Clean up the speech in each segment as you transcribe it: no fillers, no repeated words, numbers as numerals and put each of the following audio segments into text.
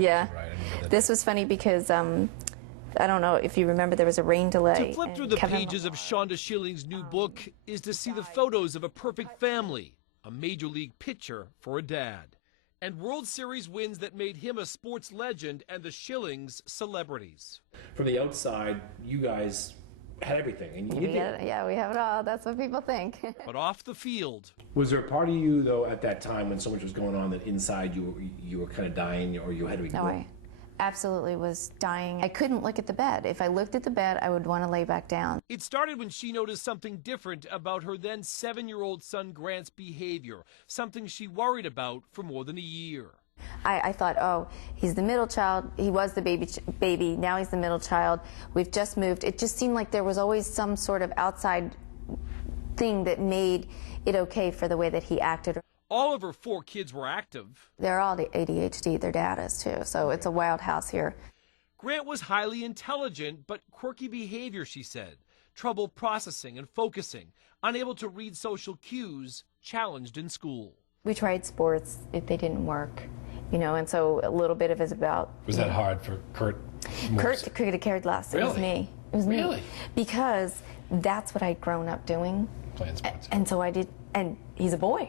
Yeah. Right. This was funny because I don't know if you remember, there was a rain delay. To flip through the pages of Shonda Schilling's new book is to see the photos of a perfect family, a major league pitcher for a dad, and World Series wins that made him a sports legend and the Schillings celebrities. From the outside, you guys had everything, and you did. Yeah, we have it all. That's what people think. But off the field, Was there a part of you, though, at that time when so much was going on, that inside you were kind of dying, or you had to ignore? No, I absolutely was dying. I couldn't look at the bed. If I looked at the bed, I would want to lay back down. it started when she noticed something different about her then 7-year-old son Grant's behavior, something she worried about for more than a year. I thought, oh, he's the middle child. He was the baby. Now he's the middle child. We've just moved. It just seemed like there was always some sort of outside thing that made it okay for the way that he acted. All of her 4 kids were active. They're all ADHD. Their dad is too. So it's a wild house here. Grant was highly intelligent, but quirky behavior, she said. Trouble processing and focusing, unable to read social cues, challenged in school. We tried sports. They didn't work. And so a little bit of it is about... Was that hard for Kurt? Kurt could have cared less. It was me. It was Really? me. Because that's what I'd grown up doing. Playing sports. And so I did, and he's a boy,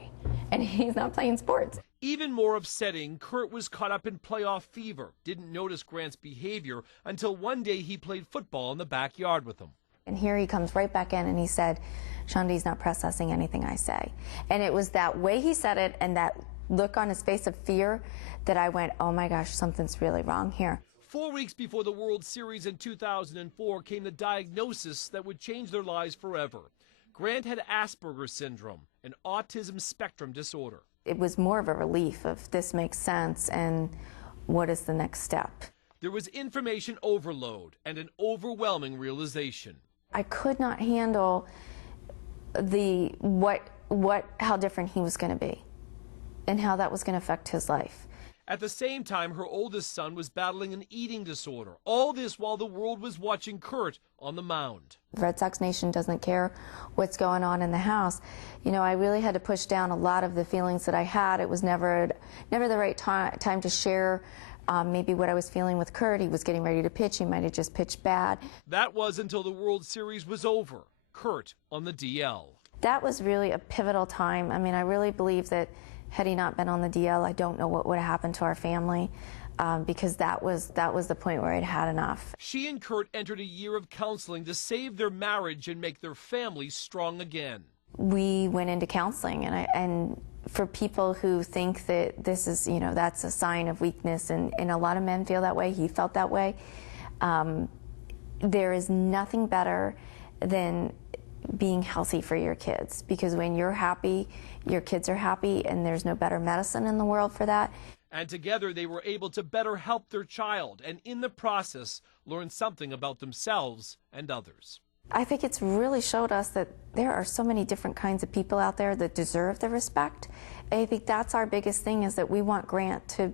and he's not playing sports. Even more upsetting, Kurt was caught up in playoff fever, didn't notice Grant's behavior until one day he played football in the backyard with him. And here he comes right back in and he said, Shonda's not processing anything I say. And it was that way he said it and that look on his face of fear that I went, oh my gosh, something's really wrong here. 4 weeks before the World Series in 2004 came the diagnosis that would change their lives forever. Grant had Asperger's syndrome, an autism spectrum disorder. It was more of a relief of this makes sense and what is the next step. There was information overload and an overwhelming realization. I could not handle how different he was going to be and how that was going to affect his life. At the same time, her oldest son was battling an eating disorder. All this while the world was watching Kurt on the mound. Red Sox Nation doesn't care what's going on in the house. I really had to push down a lot of the feelings that I had. It was never the right time to share maybe what I was feeling with Kurt. He was getting ready to pitch. He might have just pitched bad. That was until the World Series was over. Kurt on the DL. That was really a pivotal time. I mean, I really believe that had he not been on the DL, I don't know what would have happened to our family, because that was the point where I'd had enough. She and Kurt entered a year of counseling to save their marriage and make their family strong again. We went into counseling, and for people who think that this is, that's a sign of weakness, and a lot of men feel that way, he felt that way, there is nothing better than being healthy for your kids, because when you're happy, your kids are happy, and there's no better medicine in the world for that. And together they were able to better help their child, and in the process learn something about themselves and others. I think it's really showed us that there are so many different kinds of people out there that deserve the respect. I think that's our biggest thing, is that we want Grant to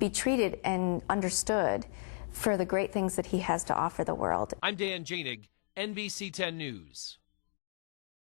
be treated and understood for the great things that he has to offer the world. I'm Dan Janig, NBC 10 News.